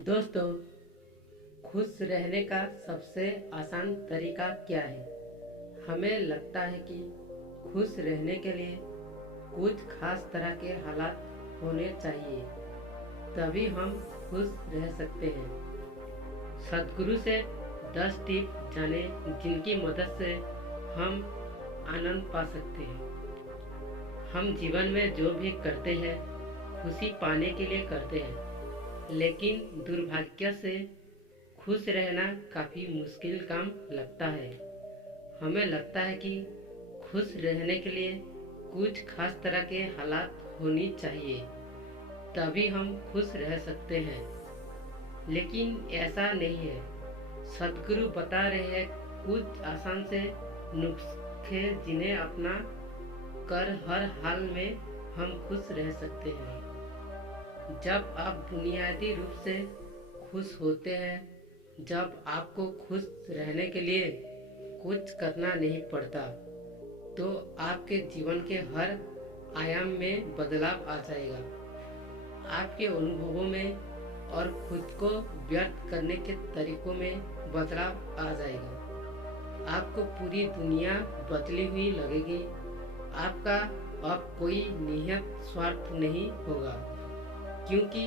दोस्तों, खुश रहने का सबसे आसान तरीका क्या है? हमें लगता है कि खुश रहने के लिए कुछ खास तरह के हालात होने चाहिए, तभी हम खुश रह सकते हैं। सदगुरु से 10 टिप जाने जिनकी मदद से हम आनंद पा सकते हैं। हम जीवन में जो भी करते हैं खुशी पाने के लिए करते हैं, लेकिन दुर्भाग्य से खुश रहना काफ़ी मुश्किल काम लगता है। हमें लगता है कि खुश रहने के लिए कुछ खास तरह के हालात होनी चाहिए, तभी हम खुश रह सकते हैं, लेकिन ऐसा नहीं है। सदगुरु बता रहे हैं कुछ आसान से नुस्खे जिन्हें अपना कर हर हाल में हम खुश रह सकते हैं। जब आप बुनियादी रूप से खुश होते हैं, जब आपको खुश रहने के लिए कुछ करना नहीं पड़ता, तो आपके जीवन के हर आयाम में बदलाव आ जाएगा। आपके अनुभवों में और खुद को व्यक्त करने के तरीकों में बदलाव आ जाएगा। आपको पूरी दुनिया बदली हुई लगेगी। आपका अब कोई निहित स्वार्थ नहीं होगा, क्योंकि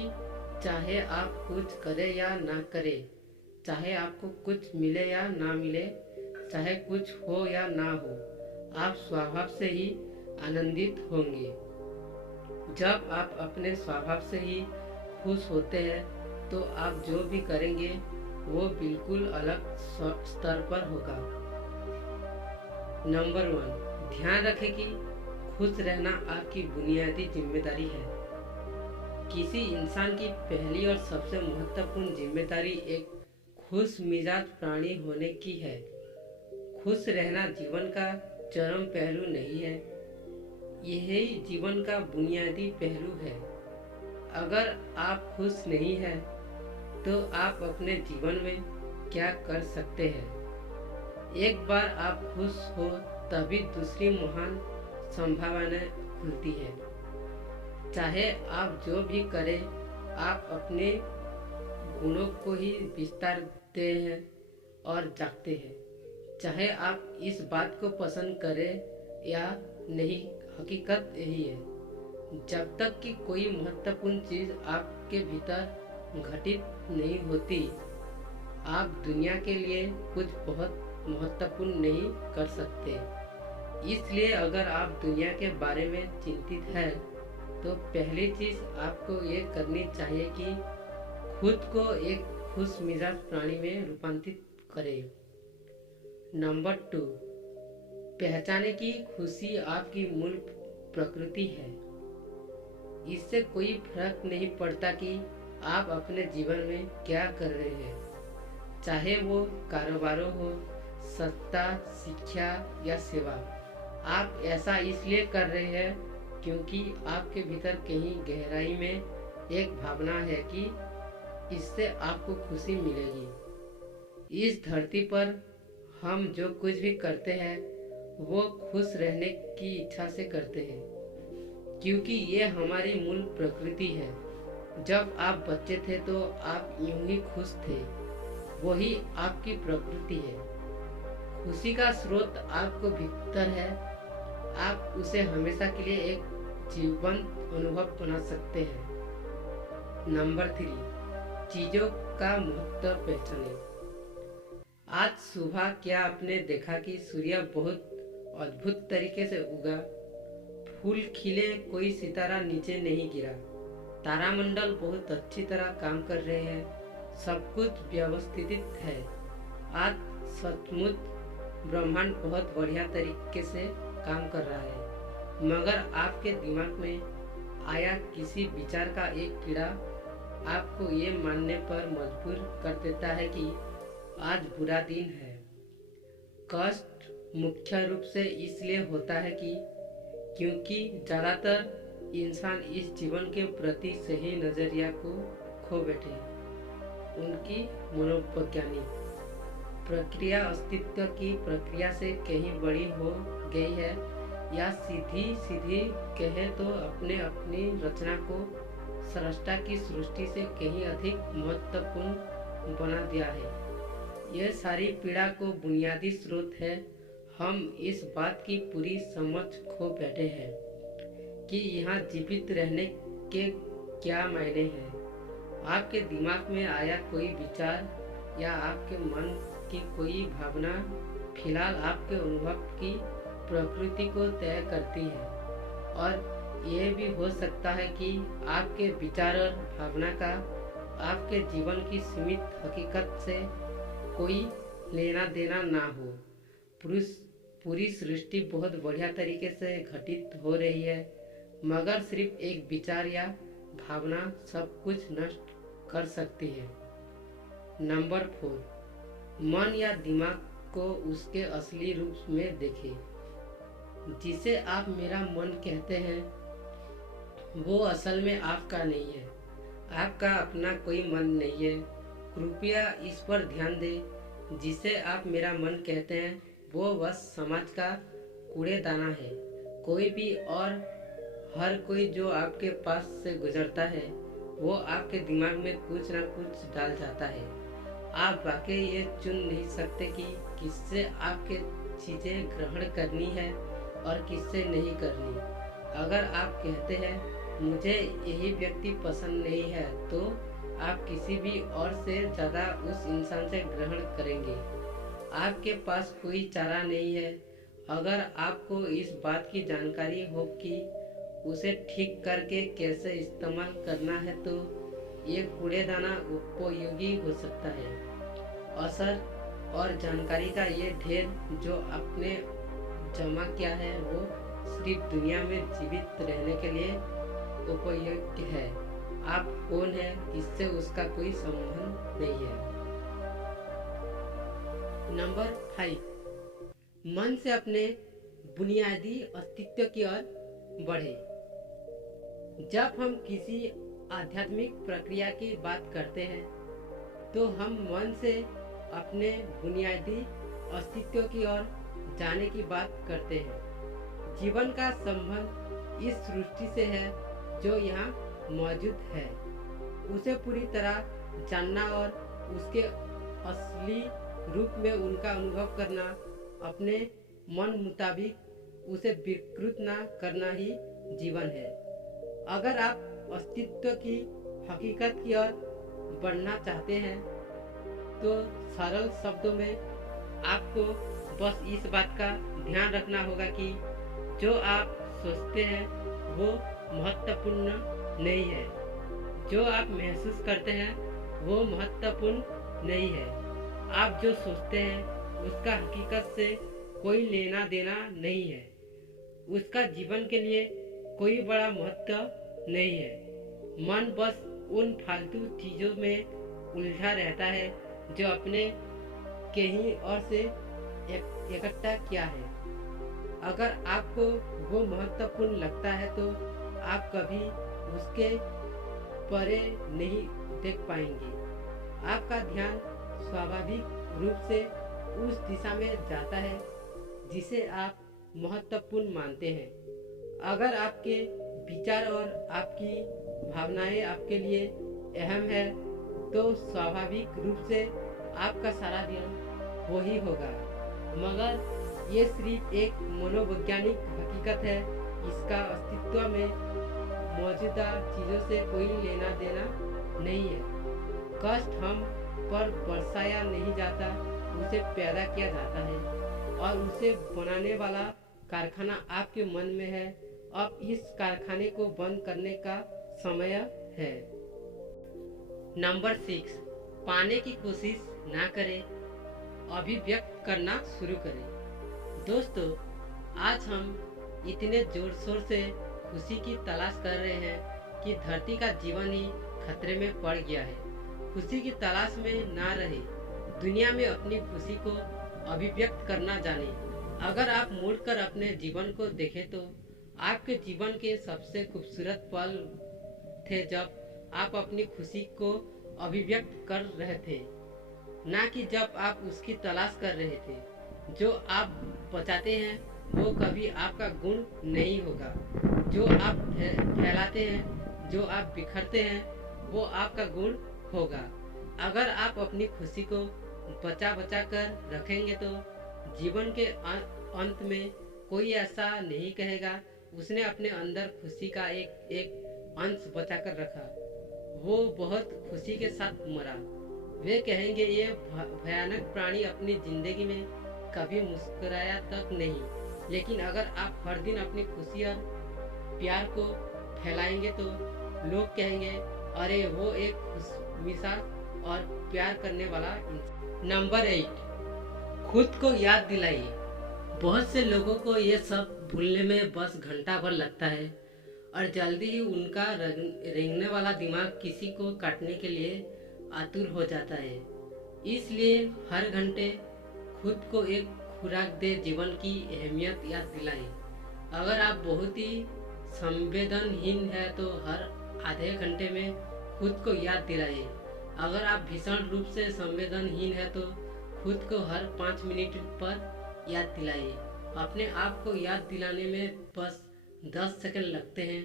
चाहे आप कुछ करें या ना करें, चाहे आपको कुछ मिले या ना मिले, चाहे कुछ हो या ना हो, आप स्वभाव से ही आनंदित होंगे। जब आप अपने स्वभाव से ही खुश होते हैं, तो आप जो भी करेंगे वो बिल्कुल अलग स्तर पर होगा। नंबर 1, ध्यान रखें कि खुश रहना आपकी बुनियादी जिम्मेदारी है। किसी इंसान की पहली और सबसे महत्वपूर्ण जिम्मेदारी एक खुश मिजाज प्राणी होने की है। खुश रहना जीवन का चरम पहलू नहीं है, यही जीवन का बुनियादी पहलू है। अगर आप खुश नहीं हैं, तो आप अपने जीवन में क्या कर सकते हैं? एक बार आप खुश हो, तभी दूसरी महान संभावनाएं खुलती है। चाहे आप जो भी करें, आप अपने गुणों को ही विस्तारते हैं और जागते हैं। चाहे आप इस बात को पसंद करें या नहीं, हकीकत यही है। जब तक कि कोई महत्वपूर्ण चीज़ आपके भीतर घटित नहीं होती, आप दुनिया के लिए कुछ बहुत महत्वपूर्ण नहीं कर सकते। इसलिए अगर आप दुनिया के बारे में चिंतित हैं, तो पहली चीज़ आपको ये करनी चाहिए कि खुद को एक खुश मिजाज प्राणी में रूपांतरित करें। नंबर 2, पहचाने कि खुशी आपकी मूल प्रकृति है। इससे कोई फर्क नहीं पड़ता कि आप अपने जीवन में क्या कर रहे हैं, चाहे वो कारोबार हो, सत्ता, शिक्षा या सेवा। आप ऐसा इसलिए कर रहे हैं क्योंकि आपके भीतर कहीं गहराई में एक भावना है कि इससे आपको खुशी मिलेगी। इस धरती पर हम जो कुछ भी करते हैं वो खुश रहने की इच्छा से करते हैं, क्योंकि ये हमारी मूल प्रकृति है। जब आप बच्चे थे तो आप यूं ही खुश थे, वही आपकी प्रकृति है। खुशी का स्रोत आपको भीतर है। आप उसे हमेशा के लिए एक जीवंत अनुभव बना सकते हैं। नंबर 3, चीजों का महत्व पहचानें। आज सुबह क्या आपने देखा कि सूर्य बहुत अद्भुत तरीके से उगा? फूल खिले, कोई सितारा नीचे नहीं गिरा। तारामंडल बहुत अच्छी तरह काम कर रहे हैं, सब कुछ व्यवस्थित है। आज सचमुच ब्रह्मांड बहुत बढ़िया तरीके से काम कर रहा है, मगर आपके दिमाग में आया किसी विचार का एक कीड़ा आपको ये मानने पर मजबूर कर देता है कि आज बुरा दिन है। कष्ट मुख्य रूप से इसलिए होता है कि क्योंकि ज़्यादातर इंसान इस जीवन के प्रति सही नज़रिया को खो बैठे। उनकी मनोवैज्ञानिक प्रक्रिया अस्तित्व की प्रक्रिया से कहीं बड़ी हो गई है, या सीधी कहे तो अपनी रचना को सृष्टा की सृष्टि से कहीं अधिक महत्वपूर्ण बना दिया है। यह सारी पीड़ा को बुनियादी स्रोत है। हम इस बात की पूरी समझ खो बैठे हैं कि यहाँ जीवित रहने के क्या मायने हैं। आपके दिमाग में आया कोई विचार या आपके मन की कोई भावना फिलहाल आपके अनुभव की प्रकृति को तय करती है, और यह भी हो सकता है कि आपके विचार और भावना का आपके जीवन की सीमित हकीकत से कोई लेना देना ना हो। पूरी सृष्टि बहुत बढ़िया तरीके से घटित हो रही है, मगर सिर्फ एक विचार या भावना सब कुछ नष्ट कर सकती है। नंबर 4, मन या दिमाग को उसके असली रूप में देखें। जिसे आप मेरा मन कहते हैं वो असल में आपका नहीं है। आपका अपना कोई मन नहीं है। कृपया इस पर ध्यान दें। जिसे आप मेरा मन कहते हैं वो बस समाज का कूड़ेदाना है। कोई भी और हर कोई जो आपके पास से गुजरता है वो आपके दिमाग में कुछ ना कुछ डाल जाता है। आप वाकई ये चुन नहीं सकते कि किससे आपके चीज़ें ग्रहण करनी है और किससे नहीं करनी। अगर आप कहते हैं मुझे यही व्यक्ति पसंद नहीं है, तो आप किसी भी और से ज़्यादा उस इंसान से ग्रहण करेंगे। आपके पास कोई चारा नहीं है। अगर आपको इस बात की जानकारी हो कि उसे ठीक करके कैसे इस्तेमाल करना है, तो ये कूड़ेदाना उपयोगी हो सकता है। असर और जानकारी का ये ढेर जो आपने जमा किया है वो सिर्फ दुनिया में जीवित रहने के लिए उपयोगी है। आप कौन है इससे उसका कोई संबंध नहीं है। नंबर 5, मन से अपने बुनियादी अस्तित्व की ओर बढ़े। जब हम किसी आध्यात्मिक प्रक्रिया की बात करते हैं तो हम मन से अपने बुनियादी अस्तित्व की ओर जाने की बात करते हैं। जीवन का संबंध इस सृष्टि से है जो यहाँ मौजूद है। उसे पूरी तरह जानना और उसके असली रूप में उनका अनुभव करना, अपने मन मुताबिक उसे विकृत ना करना ही जीवन है। अगर आप अस्तित्व की हकीकत की ओर बढ़ना चाहते हैं तो सरल शब्दों में आपको बस इस बात का ध्यान रखना होगा कि जो आप सोचते हैं वो महत्वपूर्ण नहीं है। जो आप महसूस करते हैं वो महत्वपूर्ण नहीं है। आप जो सोचते हैं उसका हकीकत से कोई लेना देना नहीं है। उसका जीवन के लिए कोई बड़ा महत्व नहीं है। मन बस उन फालतू चीज़ों में उलझा रहता है जो अपने कहीं और से इकट्ठा किया है। अगर आपको वो महत्वपूर्ण लगता है तो आप कभी उसके परे नहीं देख पाएंगे। आपका ध्यान स्वाभाविक रूप से उस दिशा में जाता है जिसे आप महत्वपूर्ण मानते हैं। अगर आपके विचार और आपकी भावनाएं आपके लिए अहम है तो स्वाभाविक रूप से आपका सारा ध्यान वही होगा। मगर ये सिर्फ एक मनोवैज्ञानिक हकीकत है। इसका अस्तित्व में मौजूदा चीज़ों से कोई लेना देना नहीं है। कष्ट हम पर बरसाया नहीं जाता, उसे पैदा किया जाता है और उसे बनाने वाला कारखाना आपके मन में है। अब इस कारखाने को बंद करने का समय है। नंबर 6, पाने की कोशिश ना करें, अभिव्यक्त करना शुरू करें। दोस्तों, आज हम इतने जोर शोर से खुशी की तलाश कर रहे हैं कि धरती का जीवन ही खतरे में पड़ गया है। खुशी की तलाश में ना रहे, दुनिया में अपनी खुशी को अभिव्यक्त करना जाने। अगर आप मुड़कर अपने जीवन को देखें तो आपके जीवन के सबसे खूबसूरत पल थे जब आप अपनी खुशी को अभिव्यक्त कर रहे थे, ना कि जब आप उसकी तलाश कर रहे थे। जो आप बचाते हैं वो कभी आपका गुण नहीं होगा। जो आप फैलाते हैं, जो आप बिखरते हैं वो आपका गुण होगा। अगर आप अपनी खुशी को बचा बचा कर रखेंगे तो जीवन के अंत में कोई ऐसा नहीं कहेगा उसने अपने अंदर खुशी का एक अंश बचा कर रखा, वो बहुत खुशी के साथ मरा। वे कहेंगे ये भयानक प्राणी अपनी जिंदगी में कभी मुस्कुराया तक नहीं। लेकिन अगर आप हर दिन अपनी खुशी और प्यार को फैलाएंगे तो लोग कहेंगे अरे वो एक खुशमिजाज और प्यार करने वाला इंसान। नंबर 8, खुद को याद दिलाइए। बहुत से लोगों को ये सब भूलने में बस घंटा भर लगता है और जल्दी ही उनका रेंगने वाला दिमाग किसी को काटने के लिए आतुर हो जाता है। इसलिए हर घंटे खुद को एक खुराक दे जीवन की अहमियत याद दिलाए। अगर आप बहुत ही संवेदनहीन है तो हर आधे घंटे में खुद को याद दिलाए। अगर आप भीषण रूप से संवेदनहीन है तो खुद को हर 5 मिनट पर याद दिलाए। अपने आप को याद दिलाने में बस 10 सेकंड लगते हैं।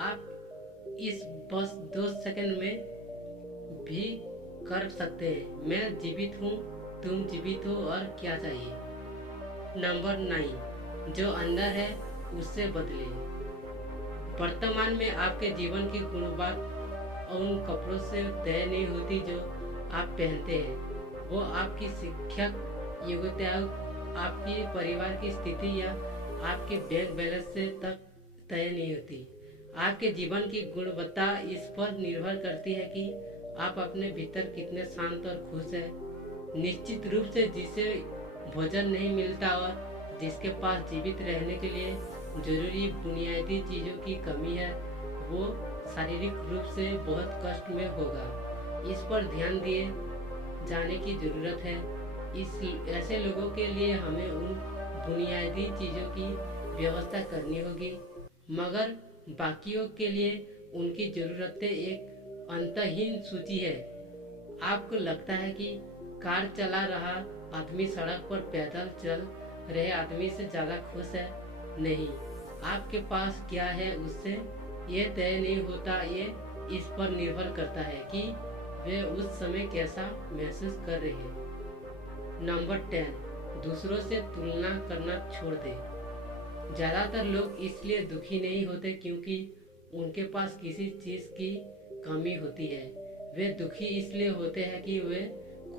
आप इस बस 2 सेकंड में भी कर सकते हैं। मैं जीवित हूँ, तुम जीवित हो और क्या चाहिए। नंबर 9, जो अंदर है उससे बदले। वर्तमान में आपके जीवन की गुणवत्ता उन कपड़ों से तय नहीं होती जो आप पहनते हैं। वो आपकी शिक्षक योग्यताओं, आपकी परिवार की स्थिति या आपके बैंक बैलेंस से तक तय नहीं होती। आपके जीवन की गुणवत्ता इस पर निर्भर करती है कि आप अपने भीतर कितने शांत और खुश हैं। निश्चित रूप से जिसे भोजन नहीं मिलता और जिसके पास जीवित रहने के लिए जरूरी बुनियादी चीज़ों की कमी है, वो शारीरिक रूप से बहुत कष्ट में होगा। इस पर ध्यान दिए जाने की ज़रूरत है। ऐसे लोगों के लिए हमें उन बुनियादी चीज़ों की व्यवस्था करनी होगी, मगर बाकियों के लिए उनकी ज़रूरतें एक अंतहीन सूची है। आपको लगता है कि कार चला रहा आदमी सड़क पर पैदल चल रहे आदमी से ज़्यादा खुश है? नहीं, आपके पास क्या है उससे ये तय नहीं होता। ये इस पर निर्भर करता है कि वे उस समय कैसा महसूस कर रहे हैं। नंबर 10, दूसरों से तुलना करना छोड़ दें। ज़्यादातर लोग इसलिए दुखी नहीं होते क्योंकि उनके पास किसी चीज़ की कमी होती है। वे दुखी इसलिए होते हैं कि वे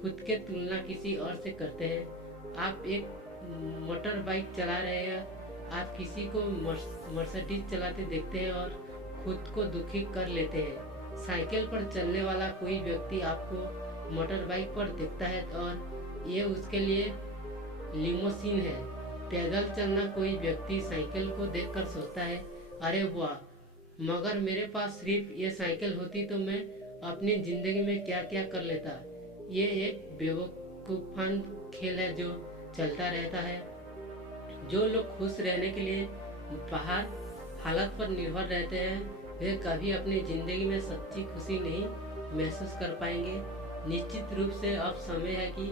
खुद के तुलना किसी और से करते हैं। आप एक मोटर बाइक चला रहे हैं, आप किसी को मर्सिडीज चलाते देखते हैं और खुद को दुखी कर लेते हैं। साइकिल पर चलने वाला कोई व्यक्ति आपको मोटर बाइक पर देखता है और ये उसके लिए लिमोसिन है। पैदल चलना कोई व्यक्ति साइकिल को देखकर सोचता है अरे वाह, मगर मेरे पास सिर्फ ये साइकिल होती तो मैं अपनी ज़िंदगी में क्या क्या कर लेता। ये एक बेवकूफ़ान खेल है जो चलता रहता है। जो लोग खुश रहने के लिए बाहर हालत पर निर्भर रहते हैं वे कभी अपनी ज़िंदगी में सच्ची खुशी नहीं महसूस कर पाएंगे। निश्चित रूप से अब समय है कि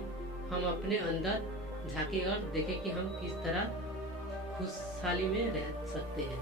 हम अपने अंदर झांकें और देखें कि हम किस तरह खुशहाली में रह सकते हैं।